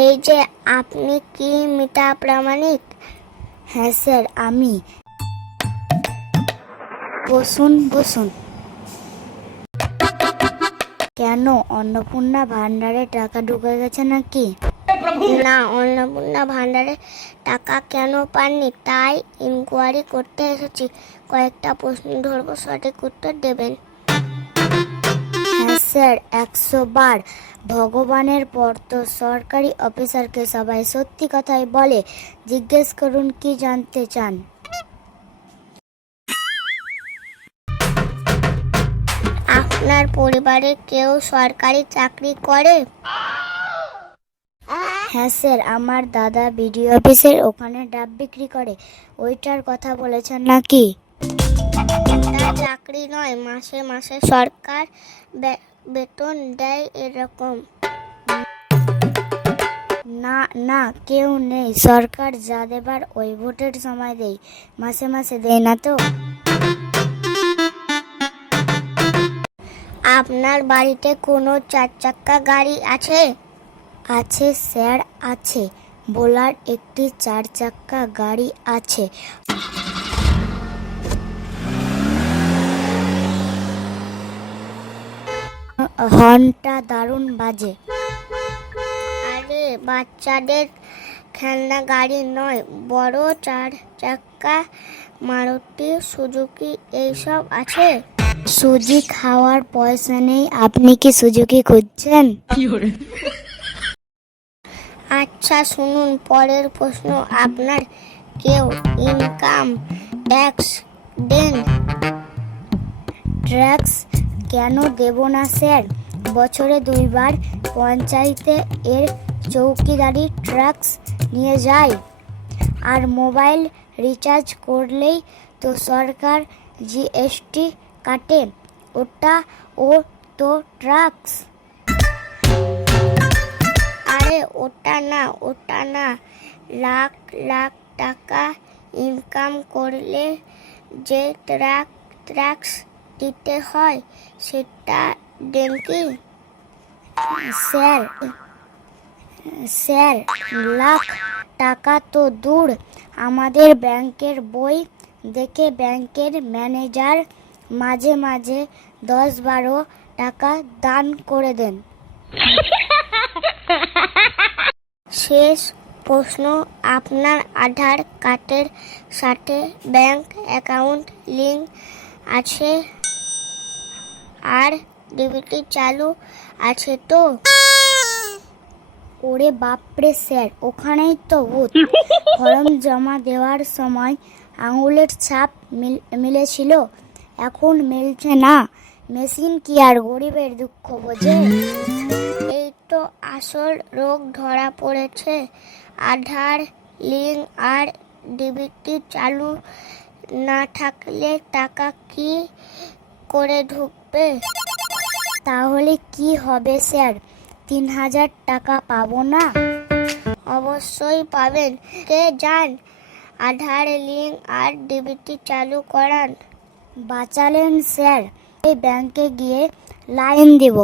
এই যে আপনি কি মিতা প্রামাণিক? হ্যাঁ স্যার, আমি। বসুন বসুন। কেন, অন্নপূর্ণা ভান্ডারে টাকা ঢুকে গেছে নাকি? না, অন্নপূর্ণা ভান্ডারে টাকা কেন পাননি তাই ইনকোয়ারি করতে এসেছি। কয়েকটা প্রশ্ন ধরবো, সঠিক উত্তর দেবেন। হ্যাঁ স্যার, 100 বার। ভগবানের পর তো সরকারি অফিসারকে সবাই সত্যি কথাই বলে। জিজ্ঞেস করুন কি জানতে চান। আপনার পরিবারে কেউ সরকারি চাকরি করে? হ্যাঁ স্যার, আমার দাদা বিডিও অফিসের ওখানে ডাব বিক্রি করে। ওইটার কথা বলেছেন নাকি? এটা চাকরি নয়, মাসে মাসে সরকার বেতন দেয় এরকম। না না, কেউ নেই। সরকার যা দেবার ওই ভোটের সময় দেয়, মাসে মাসে দেয় না তো। আপনার বাড়িতে কোনো 4 চাকা গাড়ি আছে? আছে স্যার, আছে। বোলার একটি 4 চাকা গাড়ি আছে। হর্নটা দারুণ বাজে। আরে বাচ্চাদের খেলনা গাড়ি নয়, বড় 4 চাকা মারুতি সুজুকি এইসব আছে। সুজি খাওয়ার পয়সা নেই, আপনি কি সুজুকি খুঁজছেন? আচ্ছা শুনুন, পরের প্রশ্ন। আপনার কেউ ইনকাম ট্যাক্স দেন? ট্যাক্স কেন দেব না স্যার? বছরে 2 বার পঞ্চায়েতে এর চৌকিদারি ট্যাক্স নিয়ে যায়। আর মোবাইল রিচার্জ করলেই তো সরকার জিএসটি কাটে, ও তো ট্যাক্স। আরে ওটা না, লাখ লাখ টাকা ইনকাম করলে যে ট্যাক্স দিতে হয় সেটা দেন কি? স্যার, লাখ টাকা তো দূর। আমাদের ব্যাংকের বই দেখে ব্যাংকের ম্যানেজার মাঝে মাঝে 10-12 টাকা দান করে দেন। শেষ প্রশ্ন, আপনার আধার কার্ডের সাথে ব্যাংক অ্যাকাউন্ট লিংক আছে আর ডিবিটি চালু আছে তো? ওরে বাপরে স্যার, ওখানেই তো ভূত। ফর্ম জমা দেওয়ার সময় আঙুলের ছাপ মিলেছিল, এখন মিলছে না। মেশিন কি আর গরিবের দুঃখ বোঝে? এই তো আসল রোগ ধরা পড়েছে। আধার লিংক আর ডিবিটি চালু না থাকলে টাকা কি করে ঢুকবে? তাহলে কি হবে স্যার? 3000 টাকা পাবো না? অবশ্যই পাবেন। কে যান, আধার লিংক আর ডিবিটি চালু করান। বাঁচালেন স্যার। এই ব্যাংকে গিয়ে লাইন দেব।